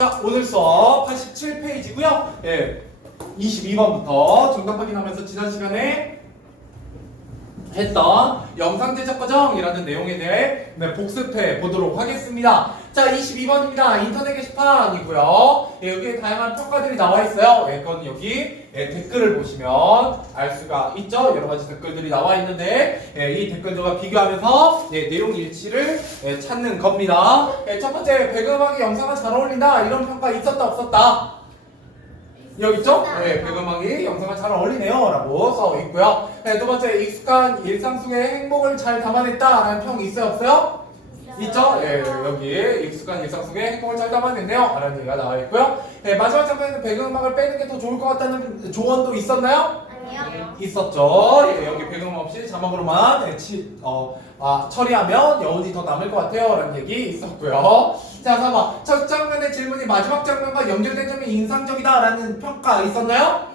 자, 오늘 수업 87페이지고요. 예, 22번부터 정답 확인하면서 지난 시간에 했던 영상 제작 과정이라는 내용에 대해 복습해 보도록 하겠습니다. 자, 22번입니다. 인터넷 게시판이고요. 예, 여기에 다양한 평가들이 나와 있어요. 예, 그건 여기 댓글을 보시면 알 수가 있죠. 여러 가지 댓글들이 나와 있는데 이 댓글들과 비교하면서 내용 일치를 찾는 겁니다. 첫 번째, 배경음악이 영상과 잘 어울린다. 이런 평가 있었다 없었다? 여기 있죠? 네, 배경음악이 영상과 잘 어울리네요 라고 써 있고요. 두 번째, 익숙한 일상 속의 행복을 잘 담아냈다 라는 평이 있어요 없어요? 있죠? 예, 여기 익숙한 일상 속의 행복을 잘 담아냈네요 라는 얘기가 나와 있고요. 마지막 장면에는 배경음악을 빼는 게 더 좋을 것 같다는 조언도 있었나요? 아니요. 있었죠. 예, 여기 배경음 없이 자막으로만 처리하면 여운이 더 남을 것 같아요 라는 얘기 있었고요. 자, 4번, 첫 장면의 질문이 마지막 장면과 연결된 점이 인상적이다 라는 평가 있었나요?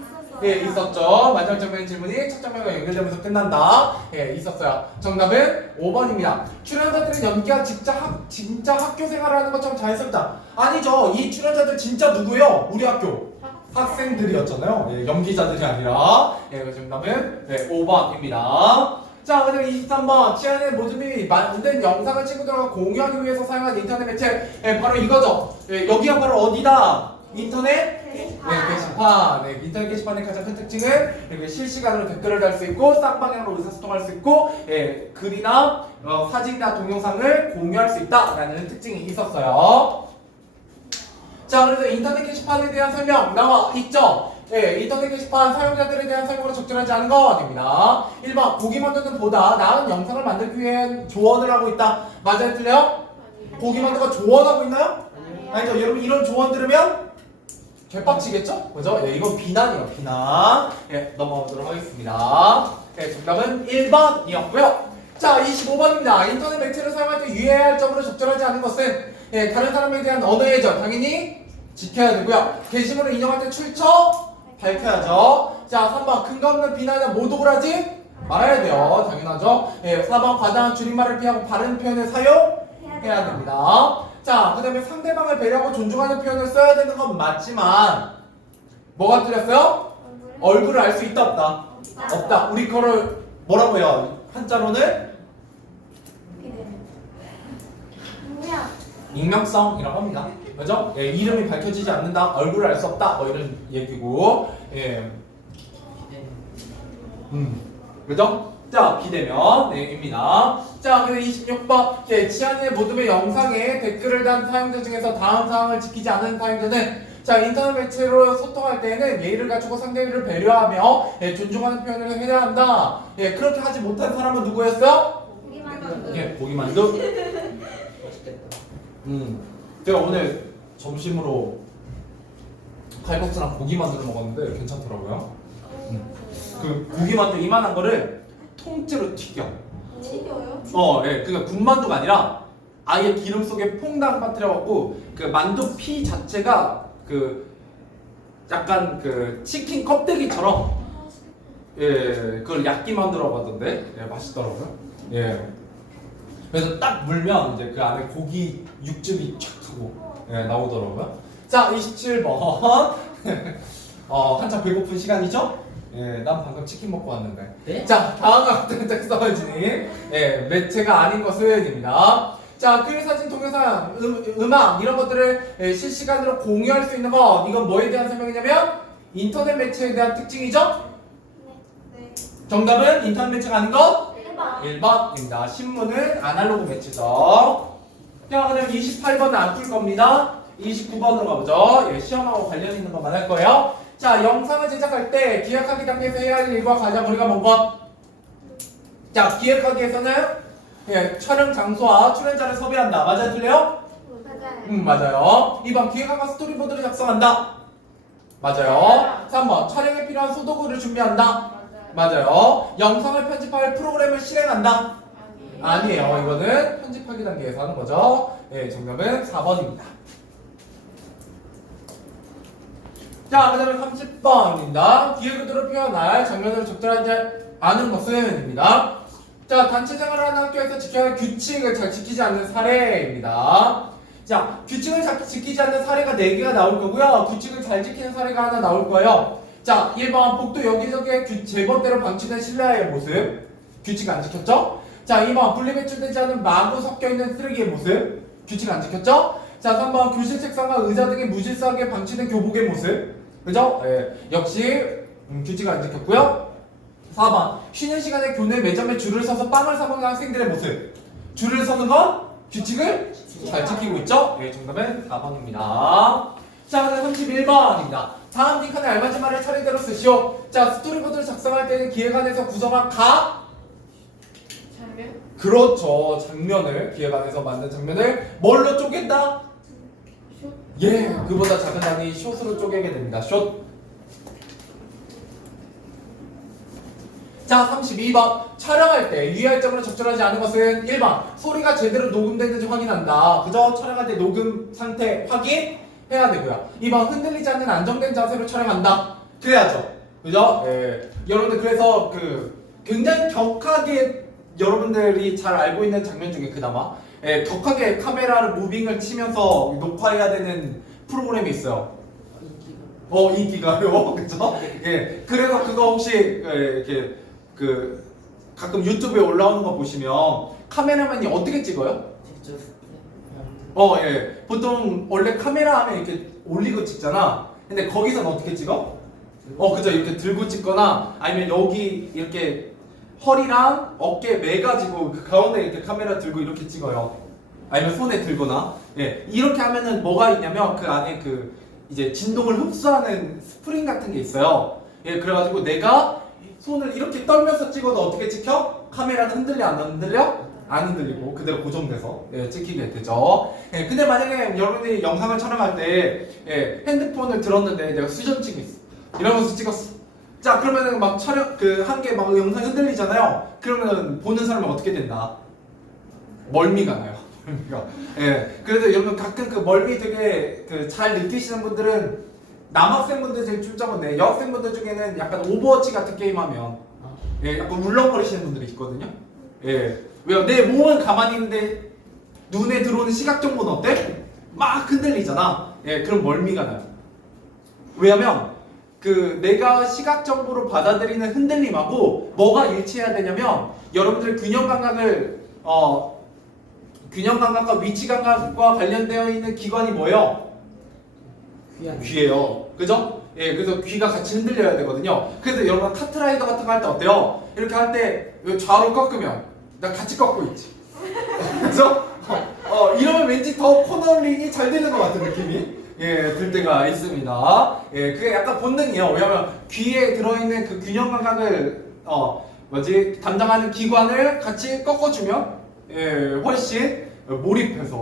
예, 있었죠. 마지막 장면의 질문이 첫 장면과 연결되면서 끝난다. 예, 있었어요. 정답은 5번입니다. 출연자들은 연기가 진짜 학교 생활을 하는 것처럼 자연스럽다. 아니죠. 이 출연자들 진짜 누구예요? 우리 학교 학생들이었잖아요. 예, 연기자들이 아니라. 예, 그 정답은 5번입니다. 자, 그다음 23번, 치안의 모습이 만든 영상을 친구들과 공유하기 위해서 사용한 인터넷 매체. 예, 바로 이거죠. 예, 여기가 바로 어디다? 인터넷 게시판. 인터넷 게시판의 가장 큰 특징은 이렇게 실시간으로 댓글을 달 수 있고 쌍방향으로 의사소통할 수 있고 글이나 사진이나 동영상을 공유할 수 있다라는 특징이 있었어요. 자, 그래서 인터넷 게시판에 대한 설명 나와 있죠. 예, 인터넷 게시판 사용자들에 대한 설명으로 적절하지 않은 거 됩니다. 1번, 고기 만드는 보다 나은 영상을 만들기 위한 조언을 하고 있다. 맞아요, 틀려요? 고기 만드가 조언하고 있나요? 아니죠. 여러분 이런 조언 들으면 개빡치겠죠? 그죠? 예, 이건 비난이에요, 비난. 예, 넘어가도록 하겠습니다. 예, 정답은 1번이었고요. 자, 25번입니다. 인터넷 매체를 사용할 때 유의해야 할 점으로 적절하지 않은 것은 다른 사람에 대한 언어 예절 당연히 지켜야 되고요. 게시물을 인용할 때 출처 밝혀야죠. 자, 3번 근거 없는 비난이나 모독을 하지 말아야 돼요. 당연하죠. 4번 과다한 줄임말을 피하고 바른 표현을 사용해야 됩니다. 자, 그 다음에 상대방을 배려하고 존중하는 표현을 써야 되는 건 맞지만 뭐가 틀렸어요? 얼굴을 알 수 있다 없다? 없다. 우리 거를 뭐라고 해요? 한자로는 익명성이라고 합니다. 그죠? 예, 이름이 밝혀지지 않는다. 얼굴을 알 수 없다. 뭐 이런 얘기고. 예. 그죠? 자, 비대면입니다. 자, 그래서 26번. 치안이의 모둠의 영상에 댓글을 단 사용자 중에서 다음 사항을 지키지 않은 사용자는 자, 인터넷 매체로 소통할 때에는 예의를 갖추고 상대를 배려하며 존중하는 표현을 해야 한다. 예, 그렇게 하지 못한 사람은 누구였어요? 고기만두. 예, 고기만두. 제가 오늘 점심으로 칼국수랑 고기만두를 먹었는데 괜찮더라고요. 그 고기만두 이만한 거를 통째로 튀겨. 튀겨요? 예, 그러니까 군만두가 아니라 아예 기름 속에 퐁당 빠뜨려갖고 그 만두 피 자체가 그 약간 그 치킨 껍데기처럼 그걸 야끼만두라고 하던데 맛있더라고요. 그래서 딱 물면 이제 그 안에 고기 육즙이 쫙 하고 나오더라고요. 자, 27번. 한참 배고픈 시간이죠? 난 방금 치킨 먹고 왔는데. 네? 자, 다음 같은 teksto머지님. 매체가 아닌 것은입니다. 자, 글, 사진, 동영상, 음악 이런 것들을 실시간으로 공유할 수 있는 것. 이건 뭐에 대한 설명이냐면 인터넷 매체에 대한 특징이죠? 네. 정답은 인터넷 매체가 아닌 것? 1번. 1번입니다. 신문은 아날로그 매체죠. 자, 그럼 28번은 안 풀 겁니다. 29번으로 가보죠. 시험하고 관련 있는 것만 할 거예요. 자, 영상을 제작할 때 기획하기 단계에서 해야 할 일과 과제거리가 뭔 것? 자, 기획하기에서는 촬영 장소와 출연자를 섭외한다. 맞아요, 틀려요? 맞아요. 맞아요. 2번 기획안과 스토리보드를 작성한다. 맞아요. 3번 촬영에 필요한 소도구를 준비한다. 맞아요. 영상을 편집할 프로그램을 실행한다. 아니에요. 이거는 편집하기 단계에서 하는 거죠. 정답은 4번입니다. 자, 그 다음에 30번입니다. 기획 의도를 표현할 장면으로 적절하지 않은 것은입니다. 자, 단체 생활을 하는 학교에서 지켜야 할 규칙을 잘 지키지 않는 사례입니다. 자, 규칙을 지키지 않는 사례가 4개가 나올 거고요. 규칙을 잘 지키는 사례가 하나 나올 거예요. 자, 1번 복도 여기저기에 제멋대로 방치된 실내화의 모습. 규칙 안 지켰죠? 자, 2번 분리배출되지 않은 마구 섞여있는 쓰레기의 모습. 규칙 안 지켰죠? 자, 3번 교실 책상과 의자 등이 무질서하게 방치된 교복의 모습. 그죠? 예, 역시 규칙 안 지켰고요. 4번 쉬는 시간에 교내 매점에 줄을 서서 빵을 사 먹는 학생들의 모습. 줄을 서는 건 규칙을 잘 지키고 있죠? 네, 정답은 4번입니다. 자, 그다음 31번입니다. 다음 링컨에 알맞은 말을 차례대로 쓰시오. 자, 스토리보드를 작성할 때는 기획안에서 구성한 장면? 그렇죠. 장면을 기획안에서 만든 장면을 뭘로 쪼갠다? 숏? 예, 그보다 작은 단위 숏으로 쪼개게 됩니다. 숏. 자, 32번 촬영할 때 유의할 점으로 적절하지 않은 것은 1번 소리가 제대로 녹음되는지 확인한다. 그죠? 촬영할 때 녹음 상태 확인해야 되고요. 2번 흔들리지 않는 안정된 자세로 촬영한다. 그래야죠. 그죠? 예. 여러분들 그래서 굉장히 격하게 여러분들이 잘 알고 있는 장면 중에 그나마 예, 격하게 카메라를 무빙을 치면서 녹화해야 되는 프로그램이 있어요. 인기가요. 그죠? 예. 그래서 그거 혹시 이렇게 가끔 유튜브에 올라오는 거 보시면 카메라맨이 어떻게 찍어요? 직접 예. 보통 원래 카메라 하면 이렇게 올리고 찍잖아. 근데 거기서는 어떻게 찍어? 그죠. 이렇게 들고 찍거나 아니면 여기 이렇게 허리랑 어깨 매가지고 그 가운데 이렇게 카메라 들고 이렇게 찍어요. 아니면 손에 들거나. 예. 이렇게 하면은 뭐가 있냐면 그 안에 이제 진동을 흡수하는 스프링 같은 게 있어요. 예. 그래가지고 내가 손을 이렇게 떨면서 찍어도 어떻게 찍혀? 카메라는 흔들려 안 흔들려? 안 흔들리고 그대로 고정돼서 예, 찍히게 되죠. 예, 근데 만약에 여러분이 영상을 촬영할 때 핸드폰을 들었는데 내가 수전 찍고 있어. 이러면서 찍었어. 자, 그러면은 막 촬영 한 개 막 영상 흔들리잖아요. 그러면은 보는 사람은 어떻게 된다? 멀미가 나요. 멀미가. 예. 그래서 여러분 가끔 그 멀미 되게 잘 느끼시는 분들은 남학생분들 제일 출정은데 여학생분들 중에는 약간 오버워치 같은 게임하면 약간 울렁거리시는 분들이 있거든요. 예. 왜요? 내 몸은 가만히 있는데 눈에 들어오는 시각 정보는 어때? 막 흔들리잖아. 예, 그럼 멀미가 나요. 왜냐면 내가 시각 정보를 받아들이는 흔들림하고 뭐가 일치해야 되냐면 여러분들 균형 감각과 위치 감각과 관련되어 있는 기관이 뭐예요? 귀예요. 그죠? 예, 그래서 귀가 같이 흔들려야 되거든요. 그래서 여러분 카트라이더 같은 거 할 때 어때요? 이렇게 할 때 좌로 꺾으면 나 같이 꺾고 있지. 그죠? 이러면 왠지 더 코너링이 잘 되는 것 같은 느낌이 들 때가 있습니다. 예, 그게 약간 본능이에요. 왜냐면 귀에 들어있는 그 균형 감각을 담당하는 기관을 같이 꺾어주면 훨씬 몰입해서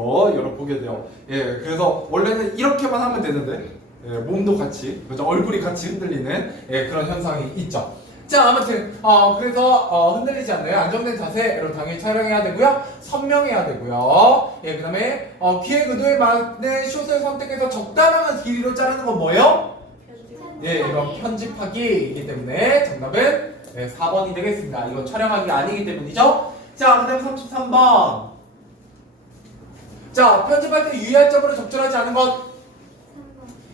보게 돼요. 예, 그래서 원래는 이렇게만 하면 되는데 몸도 같이, 그죠? 얼굴이 같이 흔들리는 그런 현상이 있죠. 자, 아무튼 그래서 흔들리지 않는 안정된 자세로 당연히 촬영해야 되고요. 선명해야 되고요. 예, 그다음에 기획 의도에 맞는 숏을 선택해서 적당한 길이로 자르는 건 뭐예요? 예, 이건 편집하기이기 때문에 정답은 4번이 되겠습니다. 이건 촬영하기 아니기 때문이죠. 자, 그다음에 33번. 자, 편집할 때 유의할 점으로 적절하지 않은 것.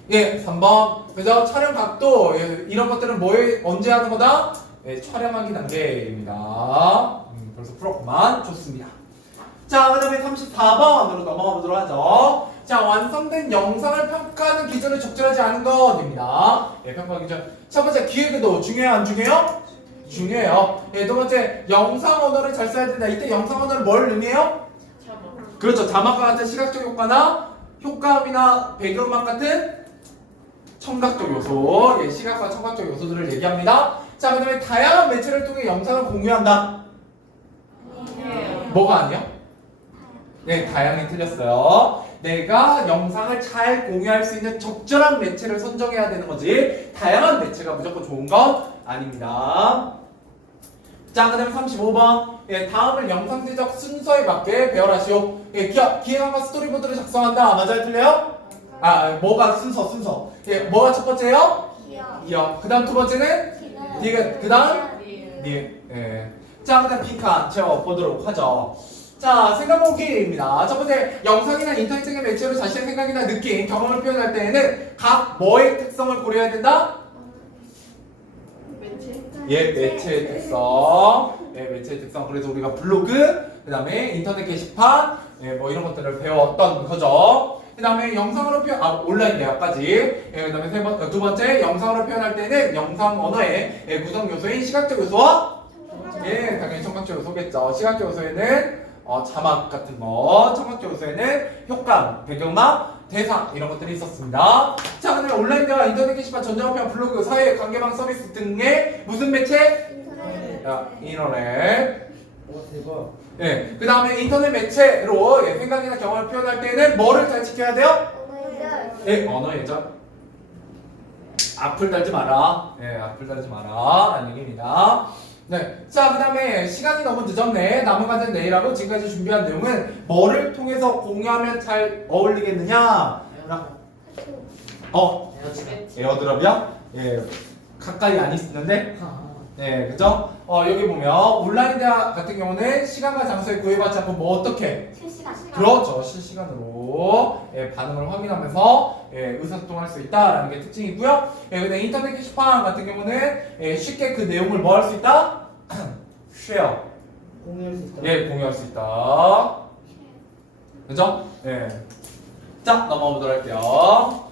예, 3번. 그래서 촬영 각도 이런 것들은 언제 하는 거다? 촬영하기 단계입니다. 벌써 풀었구만. 좋습니다. 자, 그 다음에 34번으로 넘어가 보도록 하죠. 자, 완성된 영상을 평가하는 기준을 적절하지 않은 것입니다. 평가 기준. 첫 번째, 기획의도 중요해요, 안 중요해요? 중요해요. 두 번째, 영상 언어를 잘 써야 된다. 이때 영상 언어를 뭘 의미해요? 그렇죠. 자막과 같은 시각적 효과나 효과음이나 배경음악 같은 청각적 요소, 시각과 청각적 요소들을 얘기합니다. 자, 그 다음에 다양한 매체를 통해 영상을 공유한다. 뭐가 아니야? 네, 다양히 틀렸어요. 내가 영상을 잘 공유할 수 있는 적절한 매체를 선정해야 되는 거지 다양한 매체가 무조건 좋은 건 아닙니다. 자, 그 다음에 35번. 다음을 영상 제작 순서에 맞게 배열하시오. 기획안과 스토리보드를 작성한다. 맞아요? 틀려요? 뭐가 순서. 뭐가 첫 번째요? 기억. 그 다음 두 번째는? 그 다음? 자, 그 다음 빈칸 채워보도록 하죠. 자, 생각보기입니다. 첫 번째, 영상이나 인터넷적인 매체로 자신의 생각이나 느낌, 경험을 표현할 때에는 각 뭐의 특성을 고려해야 된다? 매체. 예, 매체의 특성. 예, 매체의 특성. 그래서 우리가 블로그, 그 다음에 인터넷 게시판, 예, 뭐 이런 것들을 배웠던 거죠. 그 다음에 영상으로 온라인 대화까지. 예, 그 다음에 두 번째, 영상으로 표현할 때는 영상 언어의 예, 구성 요소인 시각적 요소와 예, 당연히 청각적 요소겠죠. 시각적 요소에는 자막 같은 거, 청각적 요소에는 효과, 배경음악, 대사 이런 것들이 있었습니다. 자, 그다음에 온라인 대화, 인터넷 게시판, 전자화면, 블로그, 사회 관계망 서비스 등의 무슨 매체? 야, 인터넷. 대박. 예, 그다음에 인터넷 매체로 예, 생각이나 경험을 표현할 때는 뭐를 잘 지켜야 돼요? 예, 언어 예절. 앞을 달지 마라. 예, 앞을 달지 마라. 라는 얘기입니다. 네. 자, 그 다음에 시간이 너무 늦었네. 남은 과제는 내일하고 지금까지 준비한 내용은 뭐를 통해서 공유하면 잘 어울리겠느냐? 에어드랍이야? 예. 가까이 안 있는데? 네, 그죠? 여기 보면 온라인 대화 같은 경우는 시간과 장소에 구애받지 않고 뭐 어떻게? 그렇죠. 실시간으로 예, 반응을 확인하면서 예, 의사소통할 수 있다라는 게 특징이고요. 예, 근데 인터넷 게시판 같은 경우는 예, 쉽게 그 내용을 뭐 할 수 있다? 쉐어. 공유할 수 있다. 예, 공유할 수 있다. 그죠? 예. 자, 넘어가 보도록 할게요.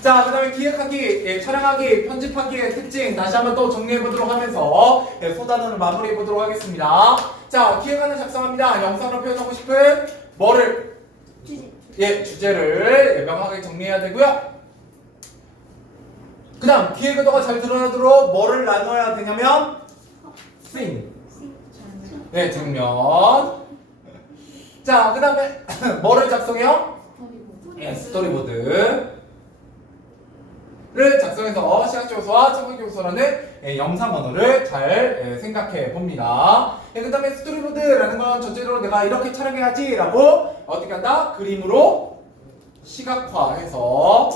자, 그 다음에 기획하기, 예, 촬영하기, 편집하기의 특징 다시 한번 또 정리해보도록 하면서 예, 소단원을 마무리해보도록 하겠습니다. 자, 기획안을 작성합니다. 영상으로 표현하고 싶은 뭐를? 예, 주제를 예, 명확하게 정리해야 되고요. 그 다음 기획 의도가 잘 드러나도록 뭐를 나눠야 되냐면 씬, 예, 장면. 자, 그 다음에 뭐를 작성해요? 예, 스토리보드. 를 작성해서 시각적 요소와 청각 요소라는 영상 언어를 잘 생각해 봅니다. 그 다음에 스토리보드라는 건 전체적으로 내가 이렇게 촬영해야지 라고 어떻게 한다? 그림으로 시각화해서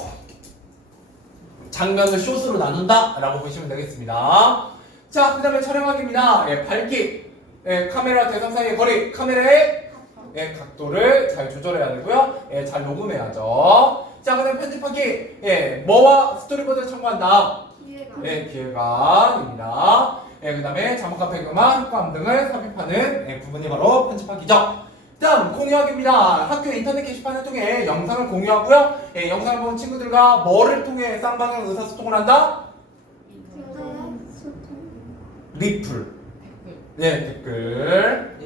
장면을 숏으로 나눈다 라고 보시면 되겠습니다. 자, 그 다음에 촬영하기입니다. 밝기, 카메라 대상 사이의 거리, 카메라의 각도를 잘 조절해야 되고요. 잘 녹음해야죠. 자, 그다음 편집하기. 뭐와 스토리보드를 첨부한다. 기획안입니다. 그다음에 자막과 배경음악, 효과음 등을 삽입하는 부분이 바로 편집하기죠. 다음 공유하기입니다. 학교 인터넷 게시판을 통해 영상을 공유하고요. 영상을 본 친구들과 뭐를 통해 쌍방향 의사소통을 한다. 리플. 댓글.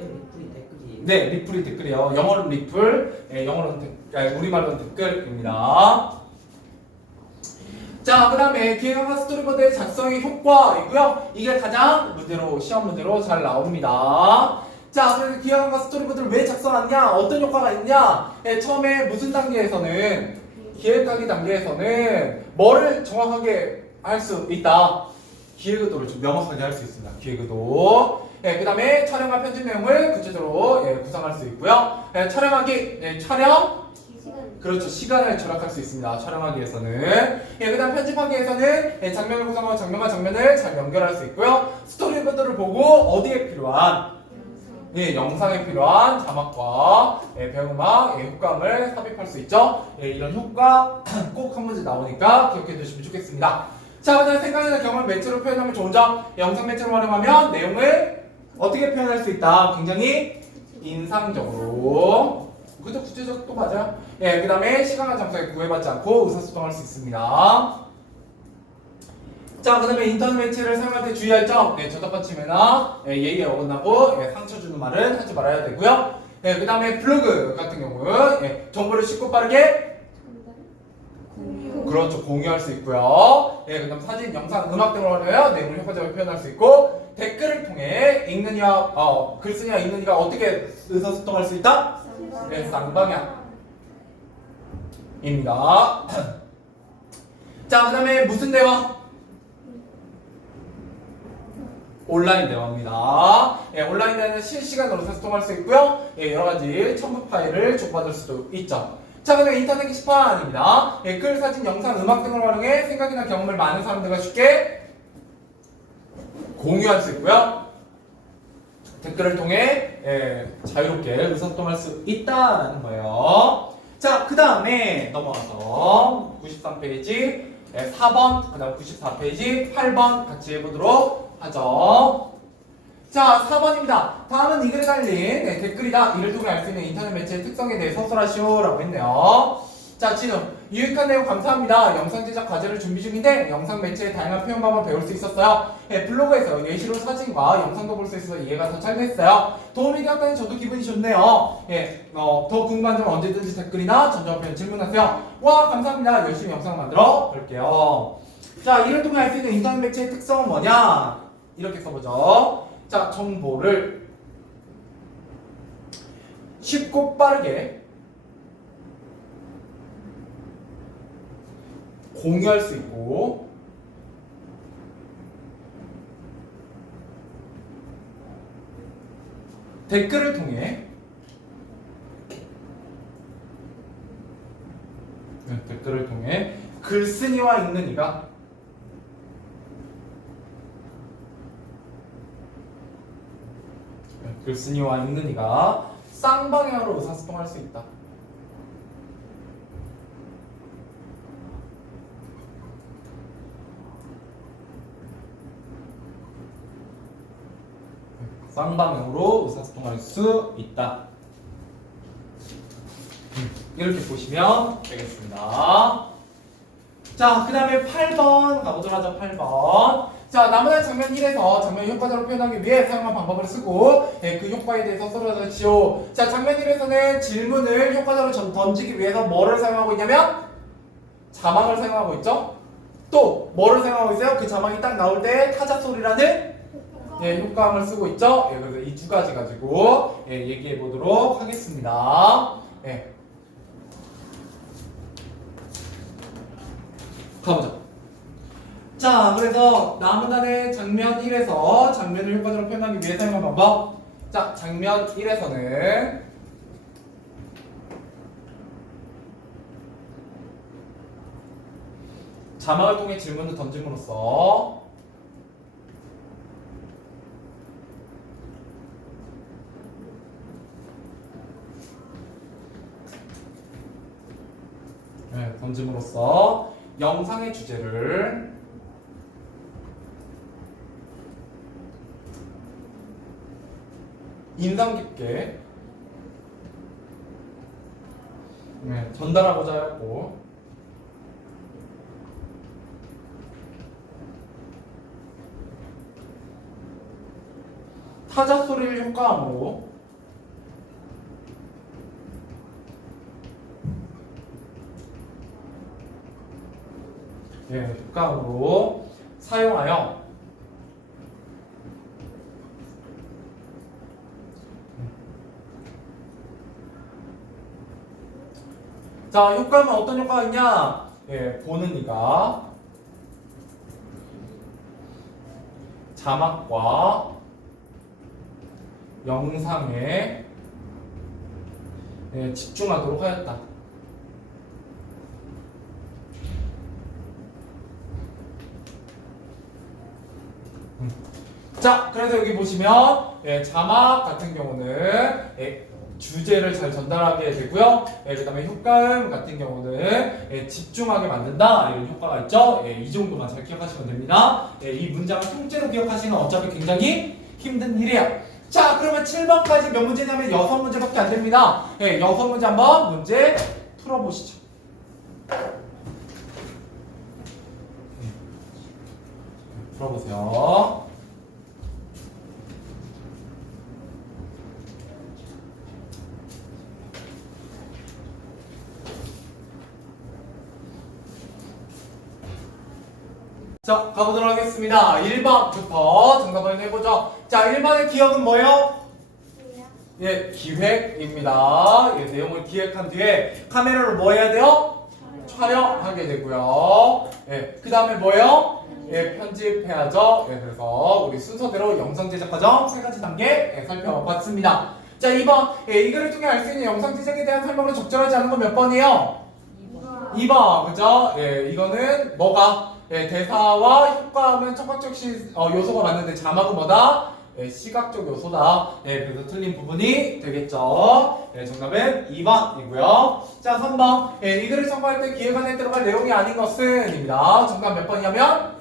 네, 리플이 댓글이요. 영어로는 리플, 영어로는 우리말로는 댓글입니다. 자, 그 다음에 기획안과 스토리보드의 작성의 효과이고요. 이게 가장 문제로, 시험 문제로 잘 나옵니다. 자, 그래서 기획안과 스토리보드를 왜 작성하느냐? 어떤 효과가 있냐? 처음에 무슨 단계에서는, 기획하기 단계에서는 뭐를 정확하게 할 수 있다? 기획의도를 좀 명확하게 할 수 있습니다. 기획의도. 그 다음에 촬영과 편집 내용을 구체적으로 구상할 수 있고요. 촬영하기, 촬영. 그렇죠. 시간을 절약할 수 있습니다. 촬영하기 위해서는. 그 다음 편집하기 위해서는 장면을 구성하고 장면과 장면을 잘 연결할 수 있고요. 스토리보드를 보고 어디에 필요한 영상에 필요한 자막과 배경음악, 효과음을 삽입할 수 있죠. 이런 효과 꼭 한 문제 나오니까 기억해 두시면 좋겠습니다. 자, 그다음 생각이나 경험을 매체로 표현하면 좋은 점. 영상 매체로 활용하면 내용을 어떻게 표현할 수 있다. 굉장히 인상적으로. 그죠? 구체적 또 맞아요. 그 다음에 시간과 장소에 구애받지 않고 의사소통할 수 있습니다. 자, 그 다음에 인터넷 매체를 사용할 때 주의할 점. 저작받침이나 예의에 어긋나고 상처 주는 말은 하지 말아야 되고요. 그 다음에 블로그 같은 경우 정보를 쉽고 빠르게 그렇죠. 공유할 수 있고요. 그 다음 사진, 영상, 음악 등을 활용하여 내용을 효과적으로 표현할 수 있고 댓글을 통해 읽는 이와 글 쓰는 이와 읽는 이가 어떻게 의사소통할 수 있다? 쌍방향입니다. 자, 그 다음에 무슨 대화? 온라인 대화입니다. 온라인 대화는 실시간으로 의사소통할 수 있고요. 여러가지 첨부 파일을 주고받을 수도 있죠. 자, 그다음에 인터넷 게시판입니다. 글, 사진, 영상, 음악 등을 활용해 생각이나 경험을 많은 사람들과 쉽게 공유할 수 있고요. 댓글을 통해 자유롭게 의사소통할 수 있다라는 거예요. 자, 그 다음에 넘어가서 93페이지 4번, 그 다음 94페이지 8번 같이 해보도록 하죠. 자, 4번입니다. 다음은 이 글에 달린 댓글이다. 이를 통해 알 수 있는 인터넷 매체의 특성에 대해 서술하시오 라고 했네요. 자, 진우. 유익한 내용 감사합니다. 영상 제작 과제를 준비 중인데 영상 매체의 다양한 표현 방법을 배울 수 있었어요. 블로그에서 예시로 사진과 영상도 볼 수 있어서 이해가 더 잘 됐어요. 도움이 되었다니 저도 기분이 좋네요. 더 궁금한 점 언제든지 댓글이나 전자표현 질문하세요. 와, 감사합니다. 열심히 영상 만들어 볼게요. 자, 이를 통해 알 수 있는 인터넷 매체의 특성은 뭐냐? 이렇게 써보죠. 자, 정보를 쉽고 빠르게 공유할 수 있고 댓글을 통해 글쓴이와 읽는이가 쌍방향으로 의사소통할 수 있다. 쌍방향으로 의사소통할 수 있다. 이렇게 보시면 되겠습니다. 자, 그 다음에 8번 가보도록 하죠. 8번. 자, 나무다리 장면 1에서 장면을 효과적으로 표현하기 위해 사용한 방법을 쓰고 그 효과에 대해서 써주시오. 자, 장면 1에서는 질문을 효과적으로 던지기 위해서 뭐를 사용하고 있냐면 자막을 사용하고 있죠. 또 뭐를 사용하고 있어요? 그 자막이 딱 나올 때 타자 소리라는 효과음을 쓰고 있죠. 그래서 이 두 가지 가지고 얘기해 보도록 하겠습니다. 가보자. 자, 그래서 나무단의 장면 1에서 장면을 효과적으로 표현하기 위해 사용한 방법. 자, 장면 1에서는 자막을 통해 질문을 던짐으로써 영상의 주제를 인상 깊게 전달하고자 했고 타자 소리를 효과음으로 효과음으로 사용하여 자, 효과음은 어떤 효과가 있냐? 보는 이가 자막과 영상에 집중하도록 하였다. 자, 그래서 여기 보시면 자막 같은 경우는 주제를 잘 전달하게 되고요. 그 다음에 효과음 같은 경우는 집중하게 만든다. 이런 효과가 있죠. 이 정도만 잘 기억하시면 됩니다. 이 문장을 통째로 기억하시는 건 어차피 굉장히 힘든 일이에요. 자, 그러면 7번까지 몇 문제냐면 6문제밖에 안 됩니다. 6문제 한번 문제 풀어보시죠. 풀어보세요. 자, 가보도록 하겠습니다. 1번부터 정답 확인해보죠. 자, 1번의 기억은 뭐예요? 기획입니다. 내용을 기획한 뒤에 카메라로 뭐 해야 돼요? 촬영하게 되고요. 그 다음에 뭐예요? 편집해야죠. 그래서 우리 순서대로 영상 제작 과정 3가지 단계 살펴봤습니다. 자, 2번. 이 글을 통해 알 수 있는 영상 제작에 대한 설명으로 적절하지 않은 건 몇 번이에요? 2번. 그죠? 이거는 뭐가? 대사와 효과음은 척박적시 요소가 맞는데 자막은 뭐다? 예, 시각적 요소다. 예, 그래서 틀린 부분이 되겠죠. 예, 정답은 2번이고요. 자, 3번. 예, 이 글을 첨부할 때 기획 안에 들어갈 내용이 아닌 것은 입니다. 정답 몇 번이냐면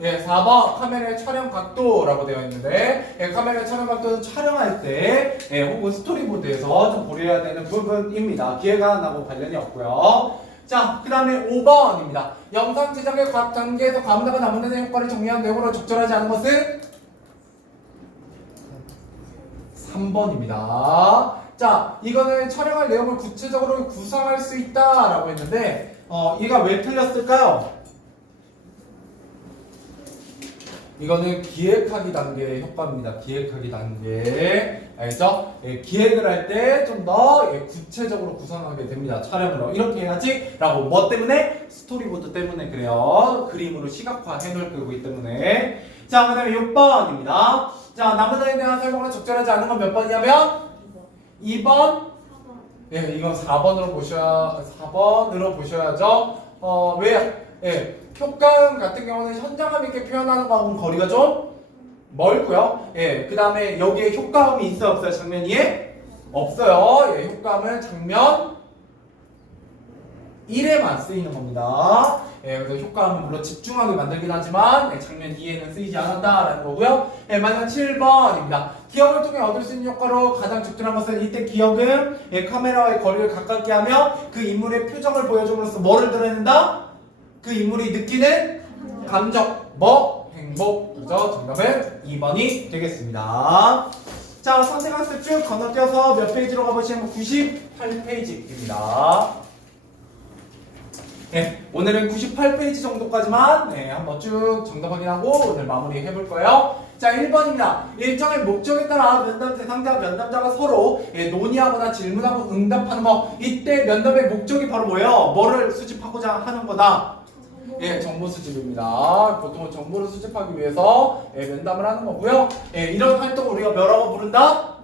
예, 4번 카메라의 촬영 각도라고 되어 있는데 예, 카메라의 촬영 각도는 촬영할 때 예, 혹은 스토리보드에서 좀 고려해야 되는 부분입니다. 기획안하고 관련이 없고요. 자, 그 다음에 5번입니다. 영상 제작의 각 단계에서 감독과 남은 효과를 정리한 내용으로 적절하지 않은 것은 3번입니다. 자, 이거는 촬영할 내용을 구체적으로 구상할 수 있다라고 했는데 얘가 왜 틀렸을까요? 이거는 기획하기 단계의 효과입니다. 기획하기 단계. 알겠죠? 예, 기획을 할 때 좀 더 구체적으로 구성하게 됩니다. 촬영으로. 이렇게 해야지. 라고. 뭐 때문에? 스토리보드 때문에 그래요. 그림으로 시각화해 놓을 거기 때문에. 자, 그 다음에 6번입니다. 자, 나무다리에 대한 설명을 적절하지 않은 건 몇 번이냐면? 2번. 예, 이건 4번으로 보셔야죠. 왜? 예. 효과음 같은 경우는 현장감 있게 표현하는 거하고는 거리가 좀 멀고요. 예, 그 다음에 여기에 효과음이 있어요, 없어요? 장면 위에? 없어요. 예, 효과음은 장면 1에만 쓰이는 겁니다. 예, 그래서 효과음은 물론 집중하게 만들긴 하지만 예, 장면 2에는 쓰이지 않았다라는 거고요. 예, 마지막 7번입니다. 기억을 통해 얻을 수 있는 효과로 가장 적절한 것은 이때 기억은 예, 카메라와의 거리를 가깝게 하며 그 인물의 표정을 보여줌으로써 뭐를 드러낸다? 그 인물이 느끼는 감정, 뭐? 행복. 그죠? 정답은 2번이 되겠습니다. 자, 선택학습 쭉 건너뛰어서 몇 페이지로 가보시면 98페이지입니다. 네, 오늘은 98페이지 정도까지만 한번 쭉 정답 확인하고 오늘 마무리 해볼 거예요. 자, 1번입니다. 일정의 목적에 따라 면담 대상자, 면담자가 서로 논의하거나 질문하고 응답하는 거. 이때 면담의 목적이 바로 뭐예요? 뭐를 수집하고자 하는 거다? 예, 정보 수집입니다. 보통은 정보를 수집하기 위해서 면담을 하는 거고요. 이런 활동을 우리가 뭐라고 부른다?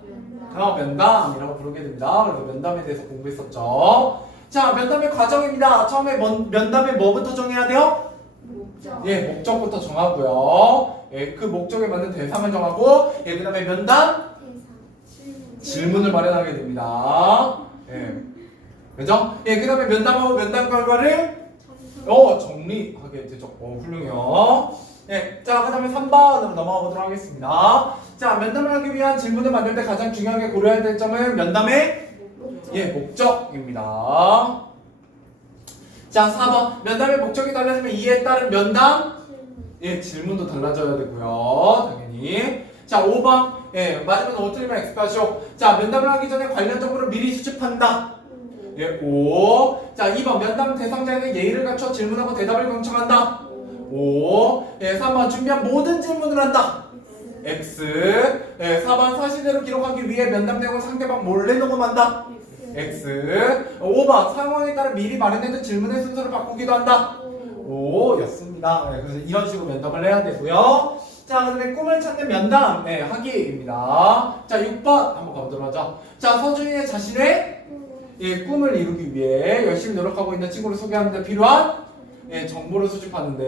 면담이라고 부르게 됩니다. 그래서 면담에 대해서 공부했었죠. 자, 면담의 과정입니다. 처음에 면담에 뭐부터 정해야 돼요? 목적. 예, 목적부터 정하고요. 예, 그 목적에 맞는 대상을 정하고, 예, 그 다음에 면담 질문을 마련하게 됩니다. 예, 그죠? 예, 그 다음에 면담하고 면담 결과를 정리하게 되죠. 훌륭해요. 네, 자, 그 다음에 3번으로 넘어가 보도록 하겠습니다. 자, 면담을 하기 위한 질문을 만들 때 가장 중요하게 고려해야 될 점은 면담의 목적입니다. 자, 4번. 면담의 목적이 달라지면 이에 따른 면담 질문도 달라져야 되고요. 당연히. 자, 5번. 맞으면 O 틀리면 X하시오. 자, 면담을 하기 전에 관련 정보를 미리 수집한다. 예, O. 자, 2번. 면담 대상자에게 예의를 갖춰 질문하고 대답을 경청한다. O. 3번. 준비한 모든 질문을 한다. X. 4번. 사실대로 기록하기 위해 면담 내용을 상대방 몰래 녹음한다. X. 5번. 상황에 따라 미리 마련해둔 질문의 순서를 바꾸기도 한다. O 였습니다. 그래서 이런 식으로 면담을 해야 되고요. 자, 그 다음에 꿈을 찾는 면담 하기입니다. 자, 6번 한번 가보도록 하죠. 자, 서준이의 자신의 꿈을 이루기 위해 열심히 노력하고 있는 친구를 소개하는 데 필요한 정보를 수집하기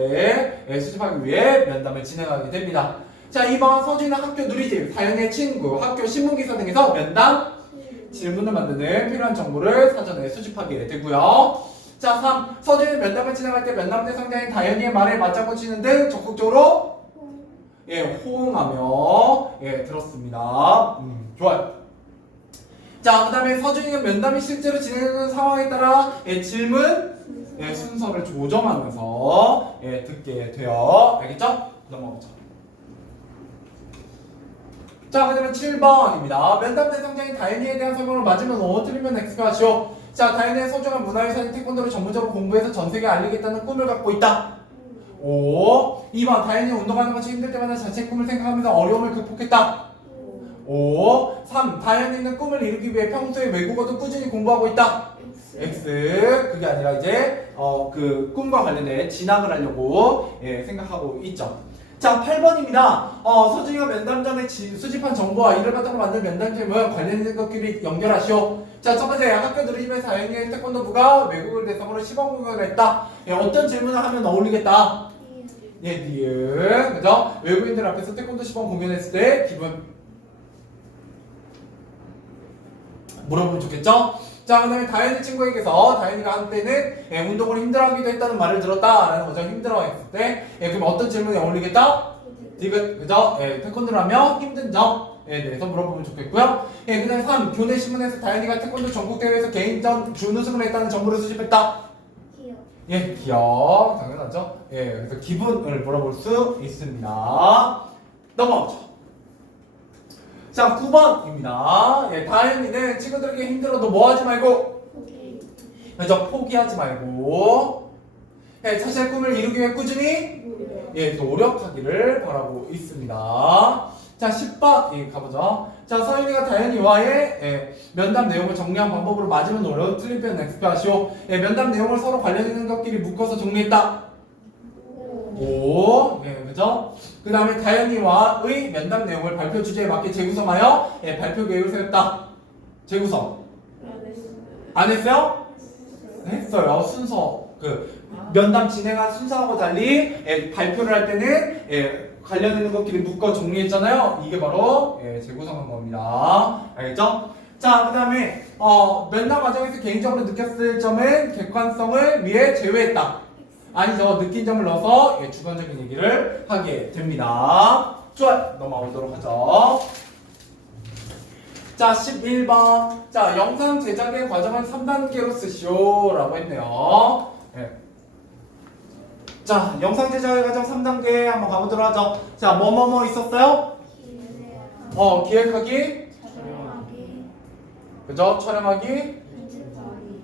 위해 면담을 진행하게 됩니다. 자, 2번 서준이는 학교 누리집, 다현이의 친구, 학교 신문기사 등에서 면담 질문을 만드는 필요한 정보를 사전에 수집하게 되고요. 자, 3. 서준이는 면담을 진행할 때 면담 대상자인 다현이의 말에 맞장구 치는 등 적극적으로 호응하며 들었습니다. 좋아요. 자, 그 다음에 서준이가 면담이 실제로 진행되는 상황에 따라 질문 순서를 조정하면서 듣게 돼요. 알겠죠? 넘어가보자. 자, 그 다음에 7번입니다. 면담 대상자인 다현이에 대한 설명을 맞으면 O, 틀리면 X가 하시오. 자, 다현이의 소중한 문화유산인 태권도를 전문적으로 공부해서 전 세계에 알리겠다는 꿈을 갖고 있다. O. 2번. 다현이 운동하는 것이 힘들 때마다 자신의 꿈을 생각하면서 어려움을 극복했다. 5. 3. 다현이는 꿈을 이루기 위해 평소에 외국어도 꾸준히 공부하고 있다. X. 그게 아니라 이제 그 꿈과 관련해 진학을 하려고 생각하고 있죠. 자, 8번입니다. 서준이가 면담 전에 수집한 정보와 이를 바탕으로 만든 면담 질문 관련 있는 것끼리 연결하시오. 자, 첫 번째, 학교 누리집에서 다현이의 태권도부가 외국을 대상으로 시범 공연을 했다. 어떤 질문을 하면 어울리겠다? 예, 니은. 그죠? 외국인들 앞에서 태권도 시범 공연했을 때 기분 물어보면 좋겠죠? 자, 그 다음에 다현이 친구에게서 다현이가 한때는 예, 운동을 힘들어하기도 했다는 말을 들었다라는 거죠. 힘들어했을 때. 예, 그럼 어떤 질문이 어울리겠다? 디귿, 그죠? 예, 태권도를 하며 힘든 점에 대해서 물어보면 좋겠고요. 예, 그 다음에 3. 교내 신문에서 다현이가 태권도 전국대회에서 개인전 준우승을 했다는 정보를 수집했다. 기억. 예, 기억. 당연하죠. 예, 그래서 기분을 물어볼 수 있습니다. 넘어가죠. 자, 9번입니다. 예, 다현이는 친구들에게 힘들어도 뭐 하지 말고, 포기. 그죠? 포기하지 말고, 예, 자신의 꿈을 이루기 위해 꾸준히 예, 노력하기를 바라고 있습니다. 자, 10번 예, 가보죠. 자, 서윤이가 다현이와의 예, 면담 내용을 정리한 방법으로 맞으면 오려 틀린 표현 엑스표하시오. 예, 면담 내용을 서로 관련 있는 것끼리 묶어서 정리했다. 오, 예, 그죠? 그 다음에 다현이와의 면담 내용을 발표 주제에 맞게 재구성하여 예, 발표 계획을 세웠다. 재구성 안 했어요? 했어요. 순서 면담 진행한 순서하고 달리 예, 발표를 할 때는 예, 관련 있는 것끼리 묶어 정리했잖아요. 이게 바로 예, 재구성한 겁니다. 알겠죠? 자, 그 다음에 면담 과정에서 개인적으로 느꼈을 점은 객관성을 위해 제외했다. 아니죠. 느낀 점을 넣어서 예, 주관적인 얘기를 하게 됩니다. 좋아요. 넘어오도록 하죠. 자, 11번. 자, 영상 제작의 과정을 3단계로 쓰시오라고 했네요. 예. 자, 영상 제작의 과정 3단계 한번 가보도록 하죠. 자, 뭐뭐뭐 있었어요? 기획하기, 촬영하기. 그죠? 촬영하기, 편집하기.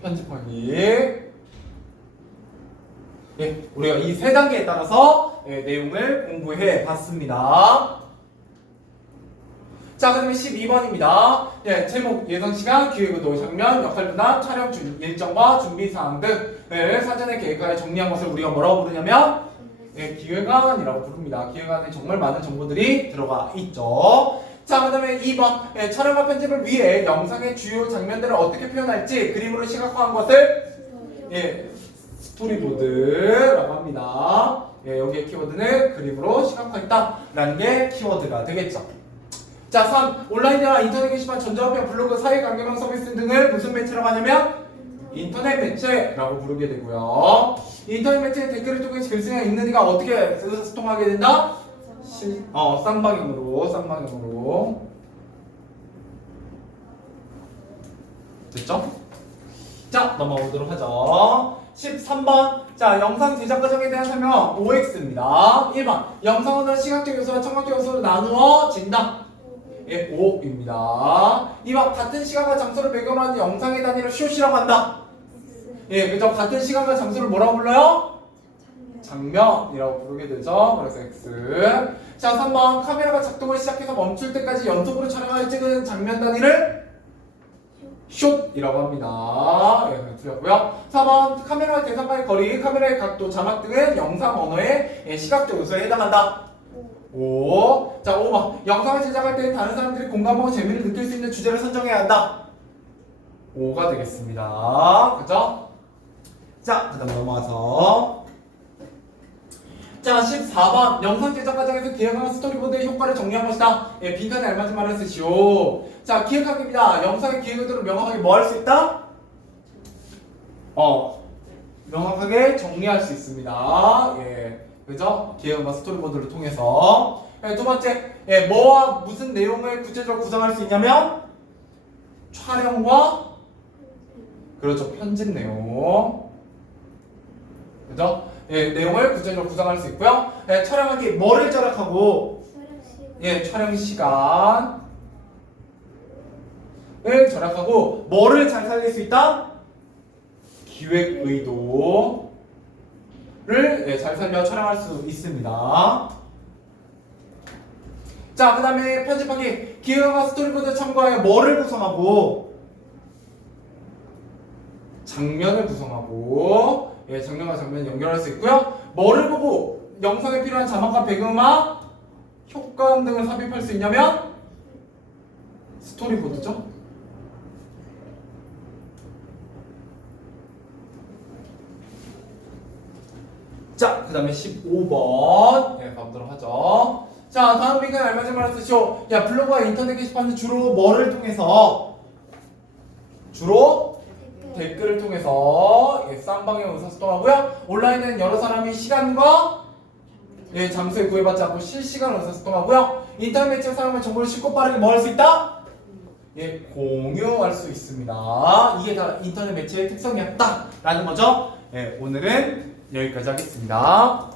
편집하기. 예, 우리가 이 세 단계에 따라서 예, 내용을 공부해 봤습니다. 자, 그 다음에 12번입니다. 예, 제목, 예상시간, 기획의도, 장면, 역할분담, 촬영 일정과 준비사항 등을 사전에 계획하여 정리한 것을 우리가 뭐라고 부르냐면 예, 기획안이라고 부릅니다. 기획안에 정말 많은 정보들이 들어가 있죠. 자, 그 다음에 2번 예, 촬영과 편집을 위해 영상의 주요 장면들을 어떻게 표현할지 그림으로 시각화한 것을 예, 스토리보드라고 합니다. 예, 여기의 키워드는 그림으로 시각화했다라는 게 키워드가 되겠죠. 자, 3. 온라인 대화, 인터넷 게시판, 전자화면, 블로그, 사회관계망 서비스 등을 무슨 매체라고 하냐면 인터넷 매체라고 부르게 되고요. 인터넷 매체에 댓글을 통해 글쓰기가 있는 이가 어떻게 소통하게 된다? 쌍방향으로. 됐죠? 자, 넘어오도록 하죠. 13번. 자, 영상 제작 과정에 대한 설명 OX입니다. 1번. 영상은 시각적 요소와 청각적 요소로 나누어진다. 예, 5입니다. 2번. 같은 시간과 장소를 배경으로 하는 영상의 단위를 숏이라고 한다. 예, 그죠? 같은 시간과 장소를 뭐라고 불러요? 장면이라고 부르게 되죠. 그래서 X. 자, 3번. 카메라가 작동을 시작해서 멈출 때까지 연속으로 촬영하여 찍은 장면 단위를 숏이라고 합니다. 예, 틀렸고요. 4번. 카메라와 대상과의 거리, 카메라의 각도, 자막 등은 영상 언어의 예, 시각적 요소에 해당한다. 5. 자, 5번. 영상을 제작할 때 다른 사람들이 공감하고 재미를 느낄 수 있는 주제를 선정해야 한다. 5가 되겠습니다. 그죠? 자, 그 다음 넘어와서. 자, 14번. 영상 제작 과정에서 기획한 스토리보드의 효과를 정리한 것이다. 예, 빈칸에 알맞은 말을 쓰시오. 자, 기획하기입니다. 영상의 기획 의도를 명확하게 뭐 할 수 있다? 명확하게 정리할 수 있습니다. 예. 그죠? 기획과 스토리보드를 통해서. 예, 두 번째, 예, 뭐와 무슨 내용을 구체적으로 구성할 수 있냐면 촬영과 그렇죠, 편집 내용. 그죠? 예, 내용을 구체적으로 구성할 수 있고요. 예, 촬영하기 뭐를 절약하고 예, 촬영 시간을 절약하고 뭐를 잘 살릴 수 있다? 기획 의도. 를 잘 살려 촬영할 수 있습니다. 자, 그 다음에 편집하기. 기획과 스토리보드 참고하여 뭐를 구성하고 장면을 구성하고 예, 장면과 장면 연결할 수 있고요. 뭐를 보고 영상에 필요한 자막과 배경음악, 효과음 등을 삽입할 수 있냐면 스토리보드죠. 자, 그 다음에 15번. 예, 가보도록 하죠. 자, 다음 링크는 얼마 전에 말했었죠. 야, 블로그와 인터넷 게시판은 주로 뭐를 통해서? 주로 댓글을 통해서 예, 쌍방향 의사소통하고요. 온라인은 여러 사람이 시간과 예, 장소에 구애받지 않고 실시간 의사소통하고요. 인터넷 매체 사용하면 정보를 쉽고 빠르게 뭐 할 수 있다? 예, 공유할 수 있습니다. 이게 다 인터넷 매체의 특성이었다라는 거죠. 예, 오늘은 여기까지 하겠습니다.